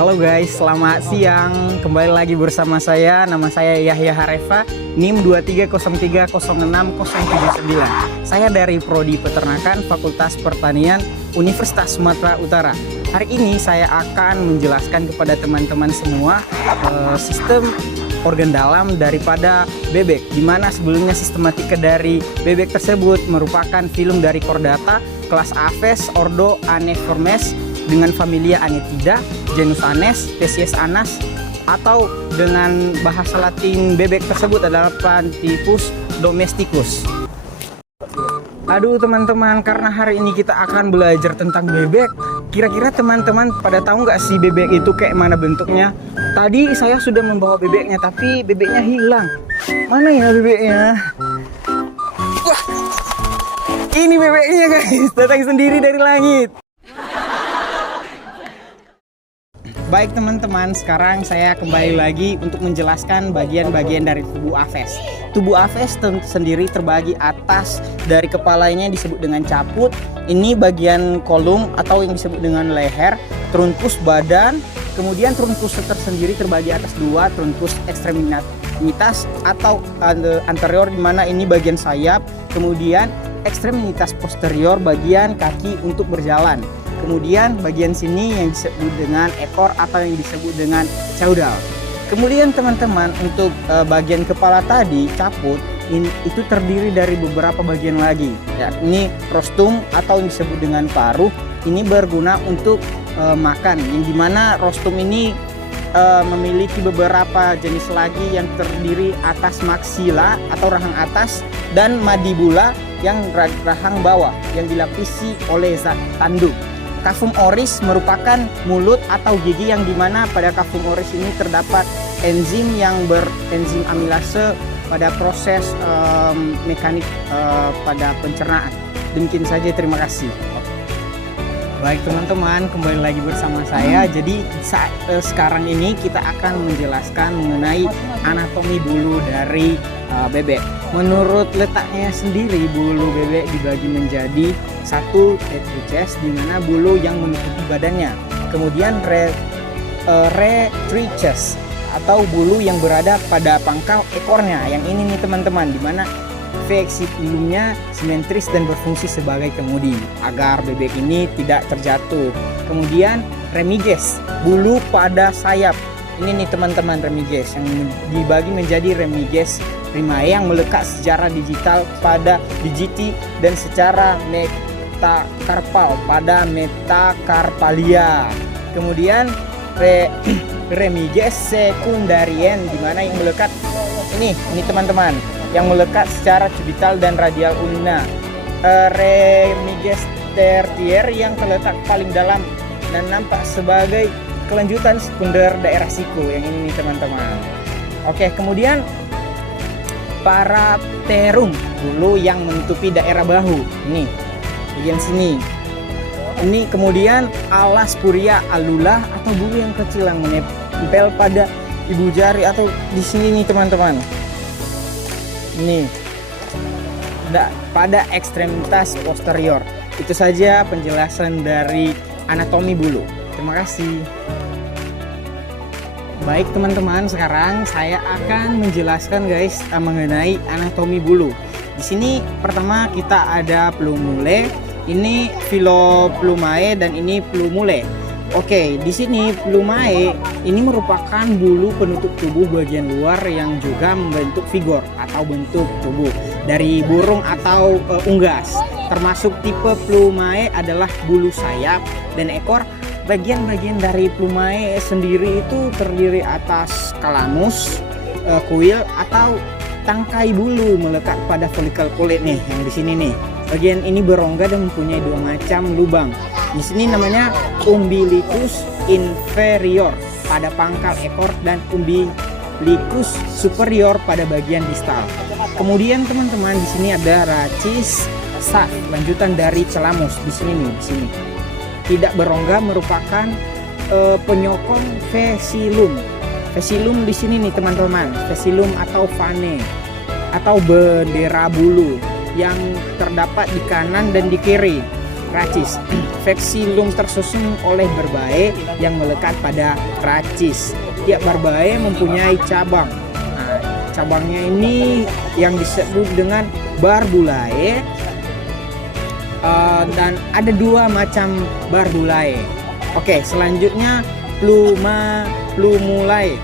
Halo guys, selamat siang. Kembali lagi bersama saya. Nama saya Yahya Harefa, NIM 23030609. Saya dari Prodi Peternakan Fakultas Pertanian Universitas Sumatera Utara. Hari ini saya akan menjelaskan kepada teman-teman semua sistem organ dalam daripada bebek, di mana sebelumnya sistematika dari bebek tersebut merupakan filum dari Chordata, kelas Aves, ordo Aneformes, dengan familia Anetida, genus Anes, spesies Anas, atau dengan bahasa Latin bebek tersebut adalah Platypus domesticus. Aduh teman-teman, karena hari ini kita akan belajar tentang bebek. Kira-kira teman-teman pada tahu nggak sih bebek itu kayak mana bentuknya? Tadi saya sudah membawa bebeknya, tapi bebeknya hilang. Mana ya bebeknya? Wah, ini bebeknya guys, datang sendiri dari langit. Baik teman-teman, sekarang saya kembali lagi untuk menjelaskan bagian-bagian dari tubuh Aves. Tubuh Aves sendiri terbagi atas dari kepalanya disebut dengan caput. Ini bagian kolum atau yang disebut dengan leher, trunkus badan. Kemudian trunkus tersendiri terbagi atas dua, trunkus ekstremitas atau anterior, di mana ini bagian sayap. Kemudian ekstremitas posterior, bagian kaki untuk berjalan. Kemudian bagian sini yang disebut dengan ekor atau yang disebut dengan caudal. Kemudian teman-teman, untuk bagian kepala tadi caput itu terdiri dari beberapa bagian lagi. Ya, ini rostum atau yang disebut dengan paruh. Ini berguna untuk makan, yang dimana rostum ini memiliki beberapa jenis lagi yang terdiri atas maksila atau rahang atas dan mandibula yang rahang bawah yang dilapisi oleh zat tanduk. Cavum oris merupakan mulut atau gigi, yang dimana pada cavum oris ini terdapat enzim yang berenzim amilase pada proses mekanik pada pencernaan. Demikian saja, terima kasih. Baik teman-teman, kembali lagi bersama saya. Jadi sekarang ini kita akan menjelaskan mengenai anatomi bulu dari bebek. Menurut letaknya sendiri, bulu bebek dibagi menjadi satu retrices, di mana bulu yang menutupi badannya. Kemudian retrices atau bulu yang berada pada pangkal ekornya. Yang ini nih teman-teman, di mana vexillumnya simetris dan berfungsi sebagai kemudi agar bebek ini tidak terjatuh. Kemudian remiges, bulu pada sayap. Ini nih teman-teman, remiges yang dibagi menjadi remiges primae yang melekat secara digital pada digiti dan secara metakarpal pada metakarpalia. Kemudian remiges sekundarien, di mana yang melekat ini teman-teman, yang melekat secara cubital dan radial ulna. Remiges tertier yang terletak paling dalam dan nampak sebagai kelanjutan sekunder daerah siku. Yang ini nih teman-teman. Oke, kemudian parapterum, bulu yang menutupi daerah bahu. Ini bagian sini. Ini kemudian alas puria alula atau bulu yang kecil yang menempel pada ibu jari atau di sini nih teman-teman. Ini pada ekstremitas posterior. Itu saja penjelasan dari anatomi bulu. Terima kasih. Baik teman-teman, sekarang saya akan menjelaskan guys mengenai anatomi bulu. Di sini pertama kita ada plumule, ini filoplumae dan ini plumule. Oke, di sini plumae ini merupakan bulu penutup tubuh bagian luar yang juga membentuk figur atau bentuk tubuh dari burung atau unggas. Termasuk tipe plumae adalah bulu sayap dan ekor. Bagian-bagian dari plumae sendiri itu terdiri atas kalamus, kuil atau tangkai bulu melekat pada folikel kulit nih, yang di sini nih. Bagian ini berongga dan mempunyai dua macam lubang. Di sini namanya umbilicus inferior pada pangkal ekor dan umbilicus superior pada bagian distal. Kemudian teman-teman, di sini ada rachis shaft, lanjutan dari calamus di sini nih, di sini. Tidak berongga merupakan penyokong vesiculum. Vesiculum di sini nih teman-teman, vesiculum atau fane atau bendera bulu yang terdapat di kanan dan di kiri. racis. Vexillum tersusun oleh barbae yang melekat pada racis. Tiap barbae mempunyai cabang. Nah, cabangnya ini yang disebut dengan barbulae, dan ada 2 macam barbulae. Oke, selanjutnya plumulae.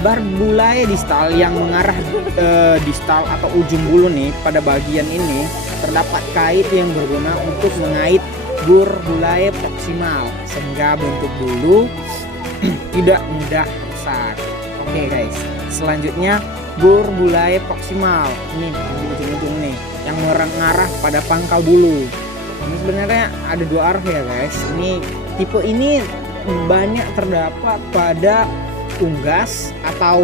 Barbulae distal yang mengarah distal atau ujung bulu nih, pada bagian ini terdapat kait yang berguna untuk mengait barbulae proksimal sehingga bentuk bulu tidak mudah rusak. Oke guys, selanjutnya barbulae proksimal ini ujung-ujung nih yang mengarah pada pangkal bulu. Ini sebenarnya ada 2 arah ya guys. Ini tipe ini banyak terdapat pada unggas atau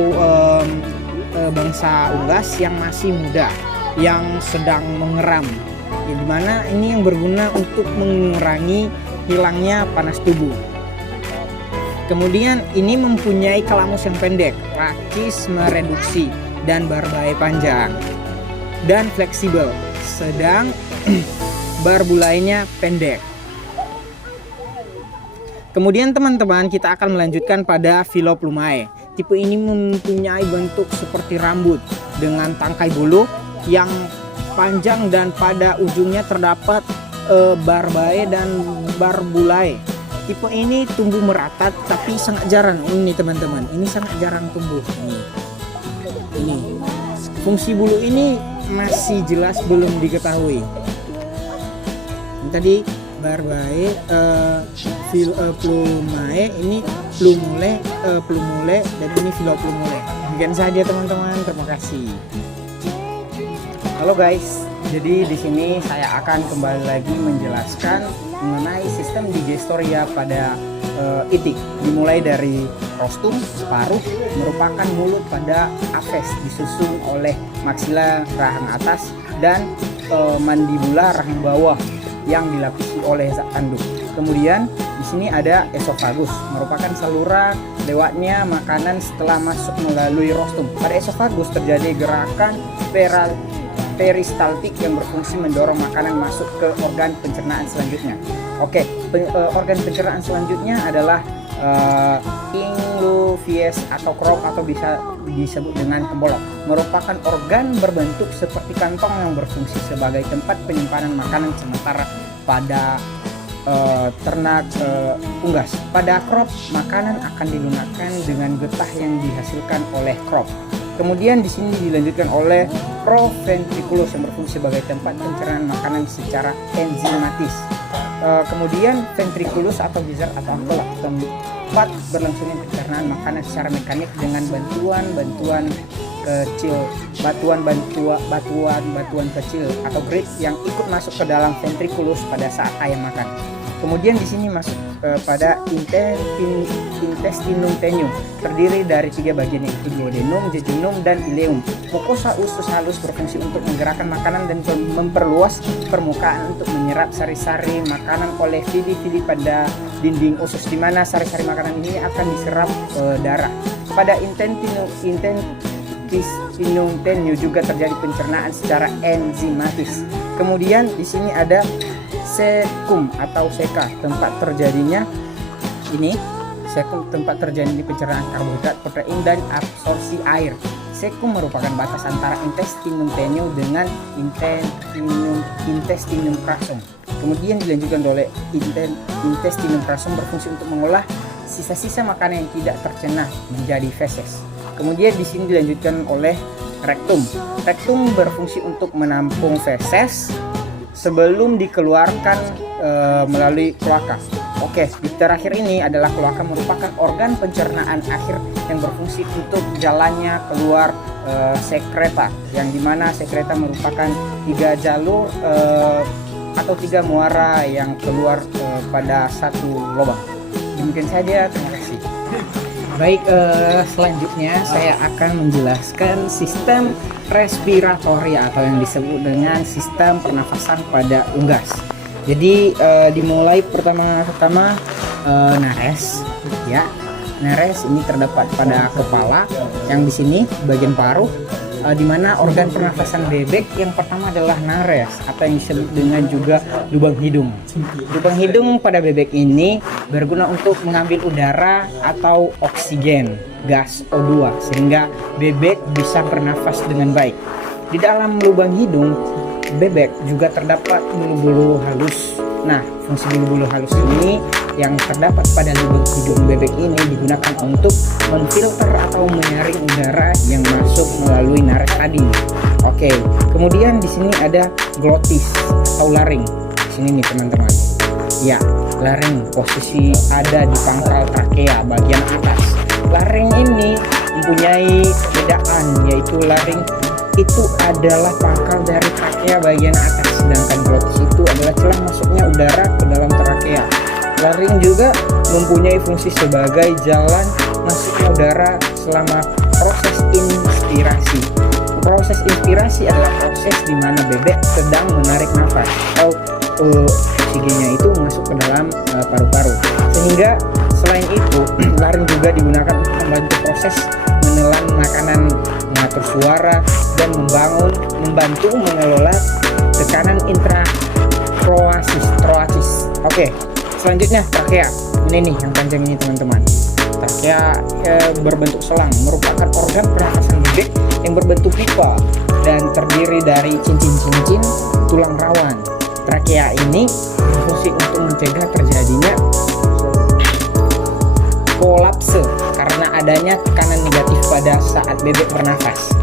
bangsa unggas yang masih muda, yang sedang mengeram, ya, dimana ini yang berguna untuk mengurangi hilangnya panas tubuh. Kemudian ini mempunyai kalamus yang pendek, racis mereduksi, dan barbae panjang dan fleksibel, sedang barbulainya pendek. Kemudian teman-teman, kita akan melanjutkan pada Phyloplumae. Tipe ini mempunyai bentuk seperti rambut dengan tangkai bulu yang panjang dan pada ujungnya terdapat barbae dan barbulae. Tipe ini tumbuh merata tapi sangat jarang. Ini teman-teman, ini sangat jarang tumbuh. Ini fungsi bulu ini masih jelas belum diketahui. Ini tadi barbae, Phyloplumae, ini plumule, dan ini Phyloplumae. Demikian saja teman-teman, terima kasih. Halo guys, jadi di sini saya akan kembali lagi menjelaskan mengenai sistem digestoria pada itik. Dimulai dari rostum, paruh, merupakan mulut pada aves, disusun oleh maksila rahang atas dan mandibula rahang bawah yang dilapisi oleh zat tanduk. Kemudian di sini ada esofagus, merupakan saluran lewatnya makanan setelah masuk melalui rostum. Pada esofagus terjadi gerakan peristaltik yang berfungsi mendorong makanan masuk ke organ pencernaan selanjutnya. Oke, organ pencernaan selanjutnya adalah inglovies atau krop, atau bisa disebut dengan pembolok. Merupakan organ berbentuk seperti kantong yang berfungsi sebagai tempat penyimpanan makanan sementara pada ternak unggas. Pada krop, makanan akan dilunakkan dengan getah yang dihasilkan oleh krop. Kemudian di sini dilanjutkan oleh proventriculus yang berfungsi sebagai tempat pencernaan makanan secara enzimatis. Kemudian ventriculus atau gizzard atau angkola, tempat berlangsungnya pencernaan makanan secara mekanik dengan batuan kecil atau grit yang ikut masuk ke dalam ventriculus pada saat ayam makan. Kemudian di sini masuk pada intestinum tenue, terdiri dari 3 bagian yaitu duodenum, jejunum, dan ileum. Mukosa usus halus berfungsi untuk menggerakkan makanan dan memperluas permukaan untuk menyerap sari-sari makanan oleh vili-vili pada dinding usus, di mana sari-sari makanan ini akan diserap darah. Pada intestinum tenue juga terjadi pencernaan secara enzimatis. Kemudian di sini ada sekum atau seka, tempat terjadinya pencernaan karbohidrat, protein, dan absorpsi air. Sekum merupakan batas antara intestinum tenue dengan intestinum crassum. Kemudian dilanjutkan oleh intestinum crassum, berfungsi untuk mengolah sisa-sisa makanan yang tidak tercerna menjadi feses. Kemudian di sini dilanjutkan oleh rektum. Rektum berfungsi untuk menampung feses sebelum dikeluarkan melalui kloaka. Oke, di terakhir ini adalah kloaka, merupakan organ pencernaan akhir yang berfungsi untuk jalannya keluar sekreta, yang dimana sekreta merupakan 3 jalur atau 3 muara yang keluar pada satu lubang. Demikian saja, terima kasih. Baik, selanjutnya saya akan menjelaskan sistem respiratory atau yang disebut dengan sistem pernafasan pada unggas. Jadi dimulai pertama-tama nares, ya. Nares ini terdapat pada kepala, yang di sini bagian paruh, di mana organ pernafasan bebek yang pertama adalah nares atau yang disebut dengan juga lubang hidung. Lubang hidung pada bebek ini berguna untuk mengambil udara atau oksigen, gas O2, sehingga bebek bisa bernafas dengan baik. Di dalam lubang hidung bebek juga terdapat bulu-bulu halus. Nah, fungsi bulu-bulu halus ini yang terdapat pada lubang hidung bebek ini digunakan untuk memfilter atau menyaring udara yang masuk melalui nares tadi. Oke, kemudian di sini ada glotis atau laring. Di sini nih teman-teman. Ya, laring posisi ada di pangkal trakea bagian atas. Laring ini mempunyai perbedaan, yaitu laring itu adalah pangkal dari trakea bagian atas, sedangkan glotis itu adalah celah masuknya udara ke dalam trakea. Laring juga mempunyai fungsi sebagai jalan masuknya udara selama proses inspirasi. Proses inspirasi adalah proses di mana bebek sedang menarik nafas atau oksigennya itu masuk ke dalam paru-paru. Sehingga selain itu, laring juga digunakan untuk membantu proses menelan makanan, mengatur suara, dan membantu mengelola tekanan intratroasis. Oke. Selanjutnya trakea. Ini nih yang panjang ini teman-teman. Trakea berbentuk selang, merupakan organ pernafasan bebek yang berbentuk pipa dan terdiri dari cincin-cincin tulang rawan. Trakea ini berfungsi untuk mencegah terjadinya kolapse karena adanya tekanan negatif pada saat bebek bernafas.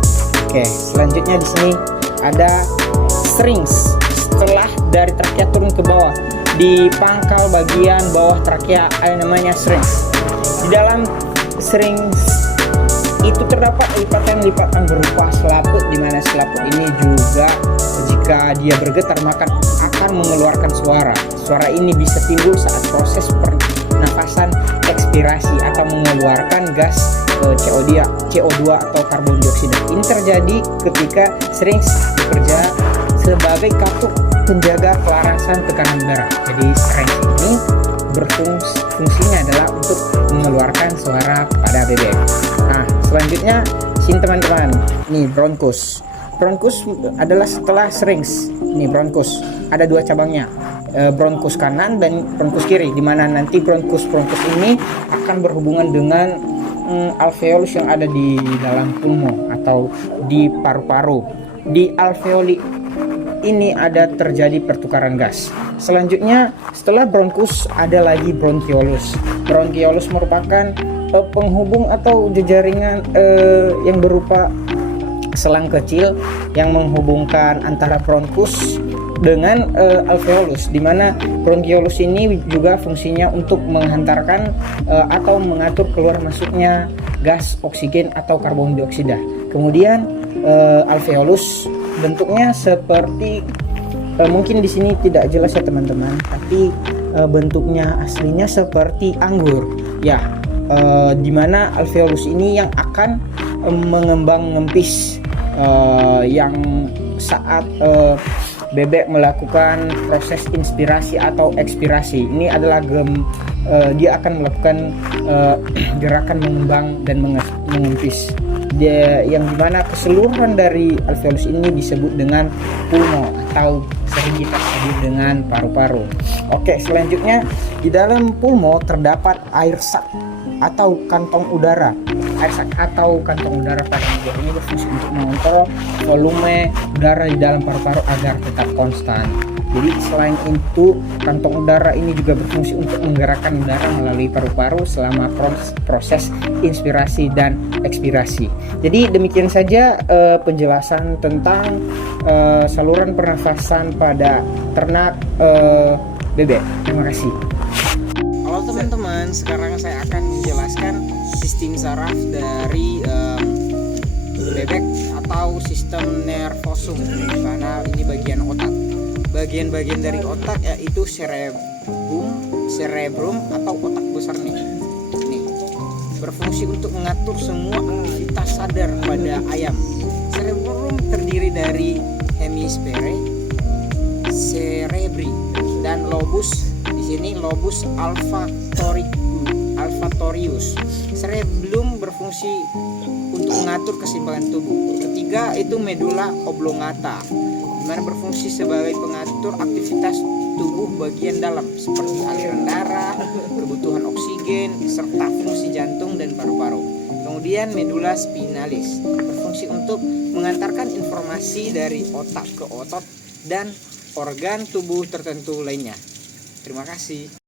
Oke, selanjutnya di sini ada strings. Setelah dari trakea turun ke bawah, di pangkal bagian bawah trakea ada namanya strings. Di dalam strings itu terdapat lipatan-lipatan berupa selaput, di mana selaput ini juga jika dia bergetar maka akan mengeluarkan suara. Suara ini bisa timbul saat proses pernafasan ekspirasi atau mengeluarkan gas CO2 atau karbon dioksida. Ini terjadi ketika strings bekerja sebagai katup penjaga kelarasan tekanan udara. Jadi strings ini fungsinya adalah untuk mengeluarkan suara pada bebek. Nah, selanjutnya sini teman-teman, nih bronkus. Bronkus adalah setelah strings. Ini bronkus, ada dua cabangnya, bronkus kanan dan bronkus kiri, di mana nanti bronkus ini akan berhubungan dengan alveolus yang ada di dalam pulmo atau di paru-paru. Di alveoli ini ada terjadi pertukaran gas. Selanjutnya setelah bronkus ada lagi bronkiolus. Bronkiolus merupakan penghubung atau jejaringan yang berupa selang kecil yang menghubungkan antara bronkus dengan alveolus, di mana bronkiolus ini juga fungsinya untuk menghantarkan atau mengatur keluar masuknya gas oksigen atau karbon dioksida. Kemudian alveolus bentuknya seperti mungkin di sini tidak jelas ya teman-teman, tapi bentuknya aslinya seperti anggur ya, di mana alveolus ini yang akan mengembang ngempis yang saat bebek melakukan proses inspirasi atau ekspirasi. Ini adalah dia akan melakukan gerakan mengembang dan mengempis. Yang dimana keseluruhan dari alveolus ini disebut dengan pulmo atau sering kita sebut dengan paru-paru. Oke, selanjutnya di dalam pulmo terdapat air sac atau kantong udara. Air sac atau kantong udara pada bebek ini berfungsi untuk mengontrol volume udara di dalam paru-paru agar tetap konstan. Jadi selain itu, kantong udara ini juga berfungsi untuk menggerakkan udara melalui paru-paru selama proses inspirasi dan ekspirasi. Jadi demikian saja penjelasan tentang saluran pernafasan pada ternak bebek. Terima kasih. Halo teman-teman, sekarang saya akan menjelaskan sistem saraf dari bebek atau sistem nervosum, di mana ini bagian otak. Bagian-bagian dari otak yaitu cerebrum atau otak besar nih. Berfungsi untuk mengatur semua aktivitas sadar pada ayam. Cerebrum terdiri dari hemisfere, cerebri, dan lobus. Di sini lobus olfactorius. Cerebrum berfungsi untuk mengatur keseimbangan tubuh. Ketiga ketiga itu medula oblongata, di mana berfungsi sebagai pengatur aktivitas tubuh bagian dalam seperti aliran darah, kebutuhan oksigen, serta fungsi jantung dan paru-paru. Kemudian medula spinalis berfungsi untuk mengantarkan informasi dari otak ke otot dan organ tubuh tertentu lainnya. Terima kasih.